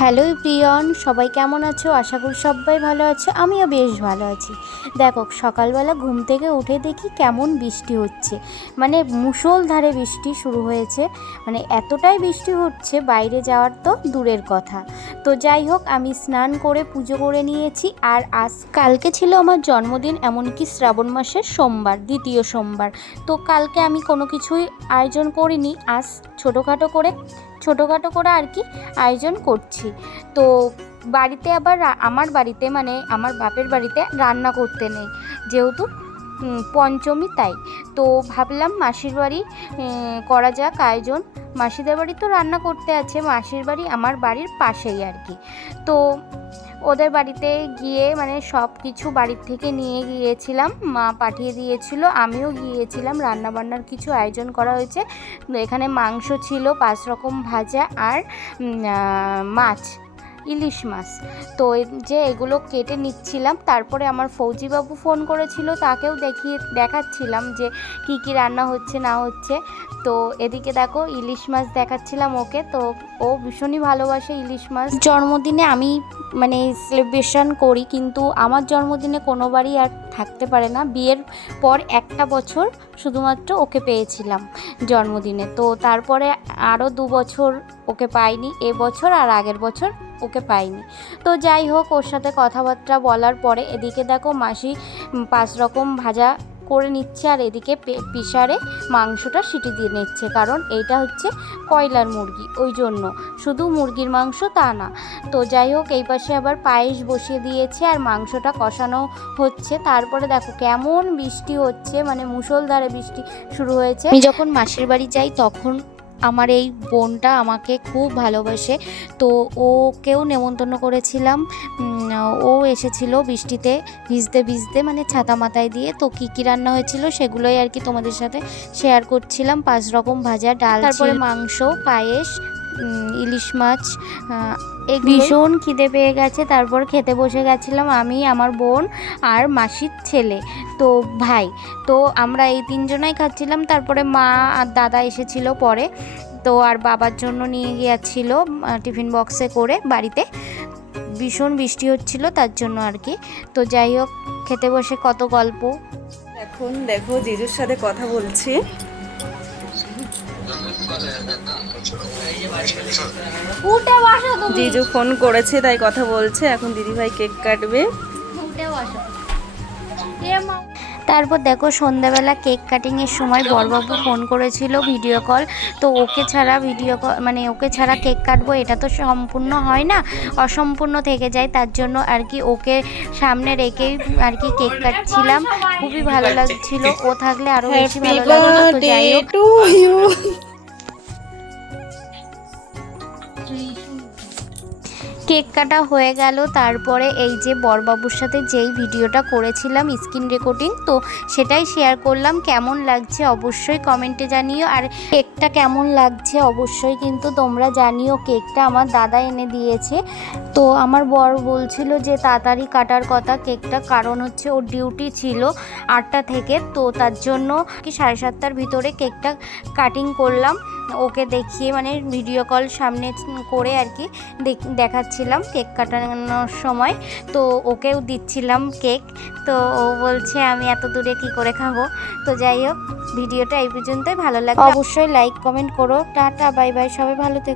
Hello প্রিয়ন, সবাই কেমন আছো? আশা করি সবাই ভালো আছো। আমিও বেশ ভালো আছি। দেখো, সকালবেলা ঘুম থেকে উঠে দেখি কেমন বৃষ্টি হচ্ছে, মানে মুষলধারে বৃষ্টি শুরু হয়েছে। মানে এতটাই বৃষ্টি হচ্ছে, বাইরে যাওয়ার তো দূরের কথা। তো যাই হোক, আমি স্নান করে পুজো করে নিয়েছি। আর কালকে ছিল আমার জন্মদিন, এমনকি শ্রাবণ মাসের সোমবার, দ্বিতীয় সোমবার। তো কালকে আমি কোনো কিছুই আয়োজন করিনি। আজ ছোটোখাটো করে আর কি আয়োজন করছি। তো বাড়িতে আবার আমার বাড়িতে, মানে আমার বাপের বাড়িতে রান্না করতে নেই, যেহেতু পঞ্চমী, তাই তো ভাবলাম মাসির বাড়ি করা যাক আয়োজন। মাসিদের বাড়ি তো রান্না করতে আছে, মাসির বাড়ি আমার বাড়ির পাশেই আর কি। তো ওদের বাড়িতে গিয়ে মানে সব কিছু বাড়ির থেকে নিয়ে গিয়েছিলাম, মা পাঠিয়ে দিয়েছিল, আমিও গিয়েছিলাম। রান্নাবান্নার কিছু আয়োজন করা হয়েছে। এখানে মাংস ছিল, 5 রকম ভাজা, আর মাছ, ইলিশ মাছ। তো যে এগুলো কেটে নিচ্ছিলাম। তারপরে আমার ফৌজিবাবু ফোন করেছিল, তাকেও দেখাচ্ছিলাম যে কি কি রান্না হচ্ছে না হচ্ছে। তো এদিকে দেখো ইলিশ মাছ দেখাচ্ছিলাম ওকে। তো ও ভীষণই ভালোবাসে ইলিশ মাছ। জন্মদিনে আমি মানে সেলিব্রেশন করি, কিন্তু আমার জন্মদিনে কোনোবারই আর থাকতে পারে না। বিয়ের পর একটা বছর শুধুমাত্র ওকে পেয়েছিলাম জন্মদিনে। তো তারপরে আরও 2 বছর ওকে পাইনি, এবছর আর আগের বছর ওকে পাইনি। তো যাই হোক, ওর সাথে কথাবার্তা বলার পরে এদিকে দেখো মাসি 5 রকম ভাজা করে নিচ্ছে, আর এদিকে প্রেসারে মাংসটা সিটি দিয়ে নিচ্ছে, কারণ এইটা হচ্ছে কয়লার মুরগি, ওই জন্য। শুধু মুরগির মাংস তা না। তো যাই হোক, এই পাশে আবার পায়েস বসিয়ে দিয়েছে, আর মাংসটা কষানো হচ্ছে। তারপরে দেখো কেমন বৃষ্টি হচ্ছে, মানে মুষলধারে বৃষ্টি শুরু হয়েছে। আমি যখন মাসির বাড়ি যাই তখন আমার এই বোনটা আমাকে খুব ভালোবাসে। তো ওকেও নেমন্তন্ন করেছিলাম, ও এসেছিল বৃষ্টিতে ভিজতে ভিজতে, মানে ছাতা মাথায় দিয়ে। তো কী কী রান্না হয়েছিল সেগুলোই আর কি তোমাদের সাথে শেয়ার করছিলাম। 5 রকম ভাজা, ডাল, তারপরে মাংস, পায়েস, ইলিশ মাছ। ভীষণ খিদে পেয়ে গেছে, তারপর খেতে বসে গেছিলাম আমি, আমার বোন আর মাসির ছেলে, তো ভাই। তো আমরা এই 3 জনাই খাচ্ছিলাম। তারপরে মা আর দাদা এসেছিল পরে। তো আর বাবার জন্য নিয়ে গিয়েছিল টিফিন বক্সে করে বাড়িতে। ভীষণ বৃষ্টি হচ্ছিল তার জন্য আর কি। তো যাই হোক, খেতে বসে কত গল্প। এখন দেখো জিজুর সাথে কথা বলছি। জিজু ফোন করেছে, তাই কথা বলছে। এখন দিদিভাই কেক কাটবে। তারপর দেখো সন্ধ্যাবেলা কেক কাটিংয়ের সময় বড়বাবু ফোন করেছিল, ভিডিও কল। তো ওকে ছাড়া মানে ওকে ছাড়া কেক কাটবো, এটা তো সম্পূর্ণ হয় না, অসম্পূর্ণ থেকে যায়। তার জন্য আর কি ওকে সামনে রেখেই আর কি কেক কাটছিলাম। খুবই ভালো লাগছিল, ও থাকলে আরও বেশি ভালো লাগতো। তো যাই হোক, কেক কাটা হয়ে গেল। তারপরে এই যে বরবাবুর সাথে যেই ভিডিওটা করেছিলাম স্ক্রিন রেকর্ডিং, তো সেটাই শেয়ার করলাম। কেমন লাগছে অবশ্যই কমেন্টে জানিও, আর কেকটা কেমন লাগছে অবশ্যই কিন্তু তোমরা জানিও। কেকটা আমার দাদা এনে দিয়েছে। তো আমার বর বলছিল যে তাড়াতাড়ি কাটার কথা কেকটা, কারণ হচ্ছে ওর ডিউটি ছিল 8টা থেকে। তো তার জন্য কি 7:30টার ভিতরে কেকটা কাটিং করলাম, ওকে দেখিয়ে, মানে ভিডিও কল সামনে করে আর কি দেখাচ্ছিলাম কেক কাটানোর সময়। তো ওকেও দিচ্ছিলাম কেক। তো ও বলছে আমি এত দূরে কি করে খাবো। তো যাই হোক, ভিডিওটা এই পর্যন্তই। ভালো লাগলে অবশ্যই লাইক কমেন্ট করো। টাটা, বাই বাই, সবাই ভালো থেকো।